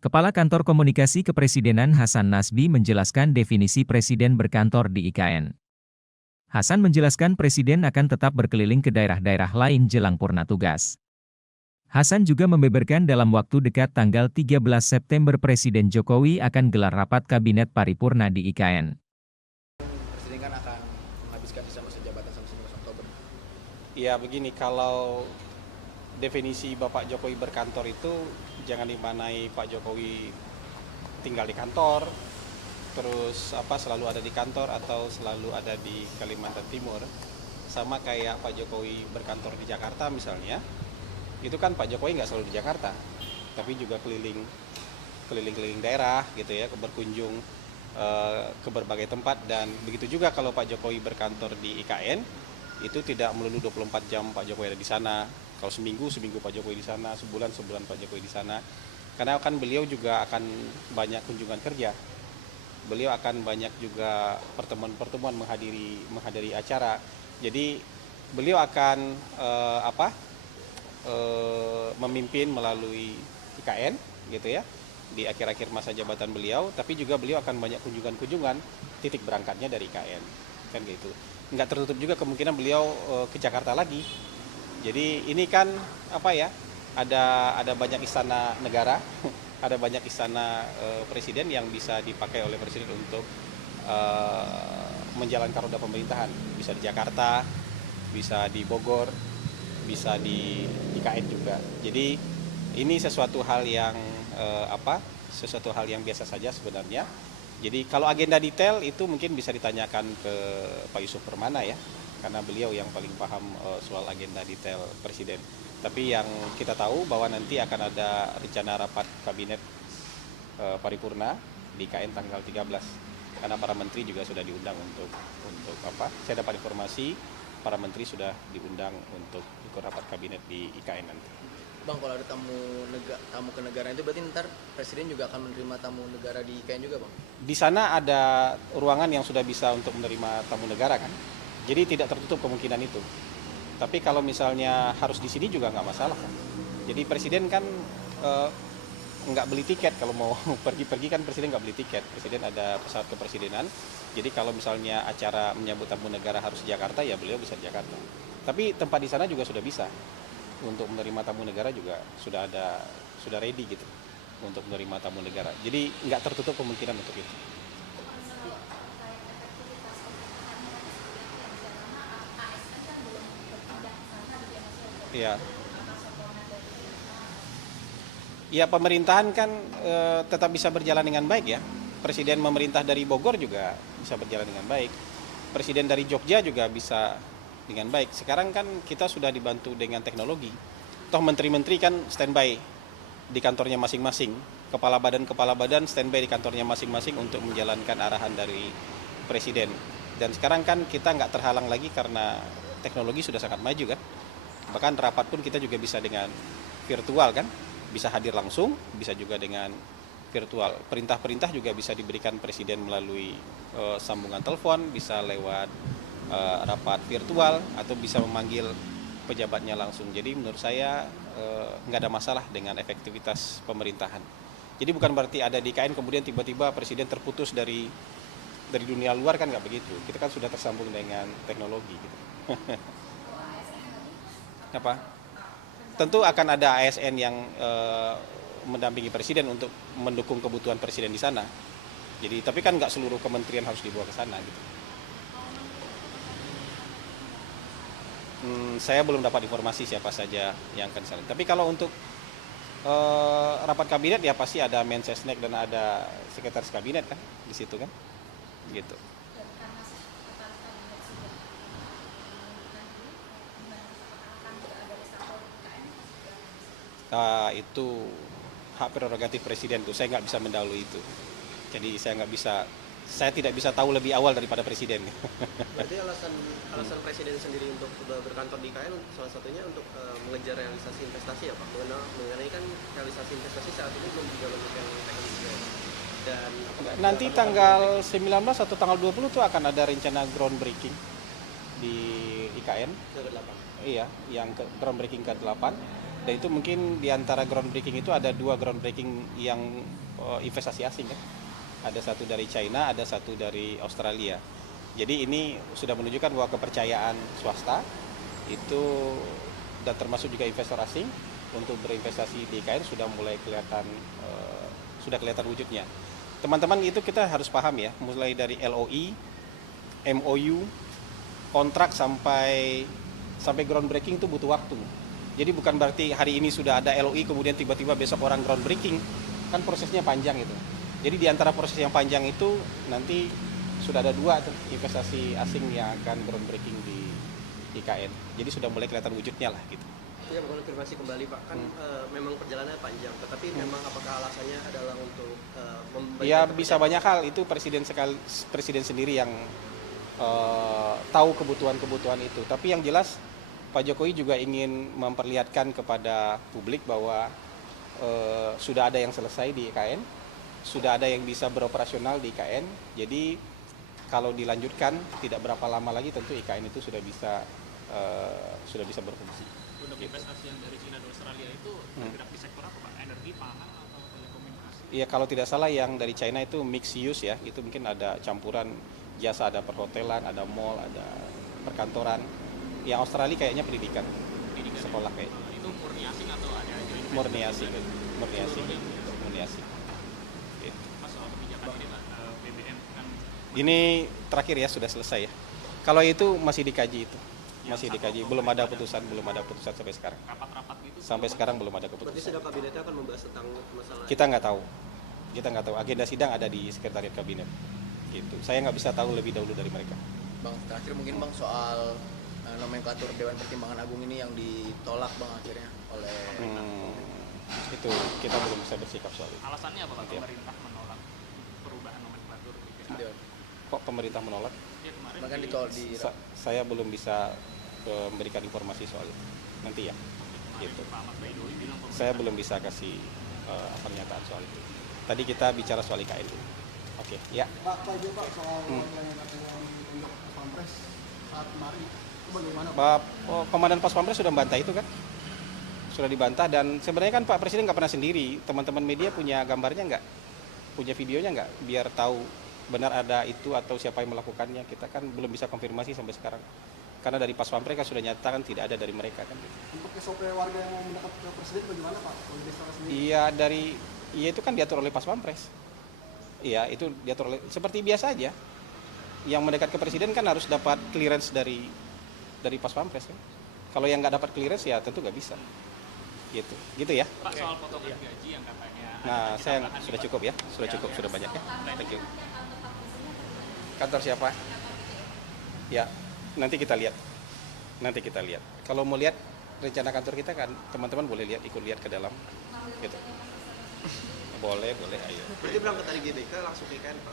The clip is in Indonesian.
Kepala Kantor Komunikasi Kepresidenan Hasan Nasbi menjelaskan definisi presiden berkantor di IKN. Hasan menjelaskan presiden akan tetap berkeliling ke daerah-daerah lain jelang purna tugas. Hasan juga membeberkan dalam waktu dekat tanggal 13 September Presiden Jokowi akan gelar rapat kabinet paripurna di IKN. Presiden kan akan menghabiskan sisa masa jabatan sampai 19 Oktober. Ya begini, kalau definisi Bapak Jokowi berkantor itu jangan dimaknai Pak Jokowi tinggal di kantor, terus selalu ada di kantor atau selalu ada di Kalimantan Timur. Sama kayak Pak Jokowi berkantor di Jakarta misalnya, itu kan Pak Jokowi nggak selalu di Jakarta, tapi juga keliling-keliling daerah gitu ya, berkunjung ke berbagai tempat. Dan begitu juga kalau Pak Jokowi berkantor di IKN, itu tidak melulu 24 jam Pak Jokowi ada di sana. Kalau seminggu Pak Jokowi di sana, sebulan Pak Jokowi di sana. Karena kan beliau juga akan banyak kunjungan kerja. Beliau akan banyak juga pertemuan-pertemuan menghadiri acara. Jadi beliau akan memimpin melalui IKN gitu ya di akhir-akhir masa jabatan beliau, tapi juga beliau akan banyak kunjungan titik berangkatnya dari IKN kan gitu. Nggak tertutup juga kemungkinan beliau ke Jakarta lagi. Jadi ini kan ada banyak istana negara, ada banyak istana presiden yang bisa dipakai oleh presiden untuk menjalankan roda pemerintahan. Bisa di Jakarta, bisa di Bogor, bisa di IKN juga. Jadi ini sesuatu hal yang biasa saja sebenarnya. Jadi kalau agenda detail itu mungkin bisa ditanyakan ke Pak Yusuf Permana ya, karena beliau yang paling paham soal agenda detail presiden. Tapi yang kita tahu bahwa nanti akan ada rencana rapat kabinet paripurna di IKN tanggal 13. Karena para menteri juga sudah diundang untuk saya dapat informasi para menteri sudah diundang untuk ikut rapat kabinet di IKN nanti. Bang, kalau ada tamu ke negara itu berarti ntar presiden juga akan menerima tamu negara di IKN juga, Bang? Di sana ada ruangan yang sudah bisa untuk menerima tamu negara kan. Jadi tidak tertutup kemungkinan itu. Tapi kalau misalnya harus di sini juga nggak masalah kan. Jadi presiden kan nggak beli tiket kalau mau pergi-pergi kan, presiden nggak beli tiket. Presiden ada pesawat kepresidenan. Jadi kalau misalnya acara menyambut tamu negara harus di Jakarta, ya beliau bisa di Jakarta. Tapi tempat di sana juga sudah bisa. Untuk menerima tamu negara juga sudah ready gitu untuk menerima tamu negara. Jadi nggak tertutup kemungkinan untuk itu. Iya. Ya pemerintahan kan tetap bisa berjalan dengan baik ya. Presiden memerintah dari Bogor juga bisa berjalan dengan baik. Presiden dari Jogja juga bisa dengan baik. Sekarang kan kita sudah dibantu dengan teknologi. Toh menteri-menteri kan standby di kantornya masing-masing. Kepala badan standby di kantornya masing-masing untuk menjalankan arahan dari presiden. Dan sekarang kan kita nggak terhalang lagi karena teknologi sudah sangat maju kan. Bahkan rapat pun kita juga bisa dengan virtual kan. Bisa hadir langsung, bisa juga dengan virtual. Perintah-perintah juga bisa diberikan presiden melalui sambungan telepon, bisa lewat rapat virtual, atau bisa memanggil pejabatnya langsung. Jadi menurut saya nggak ada masalah dengan efektivitas pemerintahan. Jadi bukan berarti ada di IKN kemudian tiba-tiba presiden terputus dari dunia luar, kan nggak begitu. Kita kan sudah tersambung dengan teknologi gitu. Tentu akan ada ASN yang mendampingi presiden untuk mendukung kebutuhan presiden di sana. Jadi tapi kan nggak seluruh kementerian harus dibawa ke sana gitu. Saya belum dapat informasi siapa saja yang akan sana. Tapi kalau untuk rapat kabinet ya pasti ada Mensesnek dan ada sekretaris kabinet kan di situ kan, gitu. Itu hak prerogatif presiden tuh, saya nggak bisa mendahului itu. Jadi saya tidak bisa tahu lebih awal daripada presiden. Berarti alasan presiden sendiri untuk berkantor di IKN salah satunya untuk mengejar realisasi investasi ya Pak? Mengenai kan realisasi investasi saat ini belum juga banyak yang teknis. Dan nanti tanggal 19 atau tanggal 20 tuh akan ada rencana groundbreaking di IKN. Ke-8. Iya, yang groundbreaking ke-8. Dan itu mungkin di antara groundbreaking itu ada 2 groundbreaking yang investasi asing kan. Ada satu dari China, ada satu dari Australia. Jadi ini sudah menunjukkan bahwa kepercayaan swasta itu dan termasuk juga investor asing untuk berinvestasi di IKN sudah mulai kelihatan wujudnya. Teman-teman, itu kita harus paham ya, mulai dari LOI, MOU, kontrak sampai groundbreaking itu butuh waktu. Jadi bukan berarti hari ini sudah ada LOI kemudian tiba-tiba besok orang groundbreaking, kan prosesnya panjang itu. Jadi di antara proses yang panjang itu nanti sudah ada 2 investasi asing yang akan groundbreaking di IKN. Jadi sudah mulai kelihatan wujudnya lah gitu. Ya, konfirmasi kembali Pak, kan memang perjalanannya panjang, tetapi memang apakah alasannya adalah untuk Ya bisa banyak hal, itu presiden sendiri yang tahu kebutuhan-kebutuhan itu. Tapi yang jelas Pak Jokowi juga ingin memperlihatkan kepada publik bahwa sudah ada yang selesai di IKN, sudah ada yang bisa beroperasional di IKN. Jadi kalau dilanjutkan tidak berapa lama lagi tentu IKN itu sudah bisa berfungsi. Untuk investasi yang dari China dan Australia itu bergerak di sektor apa Pak? Energi, pangan, atau telekomunikasi? Iya, kalau tidak salah yang dari China itu mixed use ya, itu mungkin ada campuran jasa, ada perhotelan, ada mall, ada perkantoran. Yang Australia kayaknya pendidikan sekolah kayak. Itu murni asing atau ada juga Murni asing. Mas, soal kebijakan ini Pak, BBM kan Ini terakhir ya, sudah selesai ya. Kalau itu masih dikaji itu. Masih dikaji, belum ada putusan sampai sekarang. rapat-rapat gitu. Sampai sekarang belum ada Berarti keputusan. sidang kabinetnya akan membahas tentang masalah Kita nggak tahu. Agenda sidang ada di sekretariat kabinet. Gitu. Saya nggak bisa tahu lebih dahulu dari mereka. Bang, terakhir mungkin Bang soal nomenklatur Dewan Pertimbangan Agung ini yang ditolak Bang akhirnya oleh Itu kita belum bisa bersikap soal itu. Alasannya apa Pak? Nanti ya. Pemerintah menolak perubahan nomenklatur BPH? Dewan. Kok pemerintah menolak? Ya, kemarin Bahkan di- ditolak di Saya belum bisa memberikan informasi soal itu. Nanti ya. kemarin Gitu. Pak Ahmad Baidowi bilang Saya belum bisa kasih pernyataan soal itu. Tadi kita bicara soal IKN. Oke, ya. Pak juga Pak soal yang katanya untuk Pampres saat kemarin itu bagaimana Pak? Pak Komandan Pas Pampres sudah membantah itu kan? Sudah dibantah, dan sebenarnya kan Pak Presiden nggak pernah sendiri. Teman-teman media punya gambarnya nggak? Punya videonya nggak? Biar tahu benar ada itu atau siapa yang melakukannya. Kita kan belum bisa konfirmasi sampai sekarang. Karena dari Pas Pampres kan sudah nyatakan tidak ada dari mereka kan. Untuk SOP warga yang mendekat ke Presiden bagaimana Pak? Kalau di sana sendiri? Iya itu kan diatur oleh Pas Pampres. Iya itu diatur oleh seperti biasa aja. Yang mendekat ke Presiden kan harus dapat clearance dari Pas Pampres kan. Kalau yang nggak dapat clearance ya tentu nggak bisa. Gitu ya. Pak, soal potongan gaji yang katanya Nah, ada saya tambahan sudah nih, Pak. cukup ya, sudah banyak ya. Thank you. Kantor siapa? Ya, nanti kita lihat. Kalau mau lihat rencana kantor kita kan, teman-teman boleh ikut lihat ke dalam. Gitu. Boleh, ayo. berarti berangkat dari GBK langsung ke IKN Pak?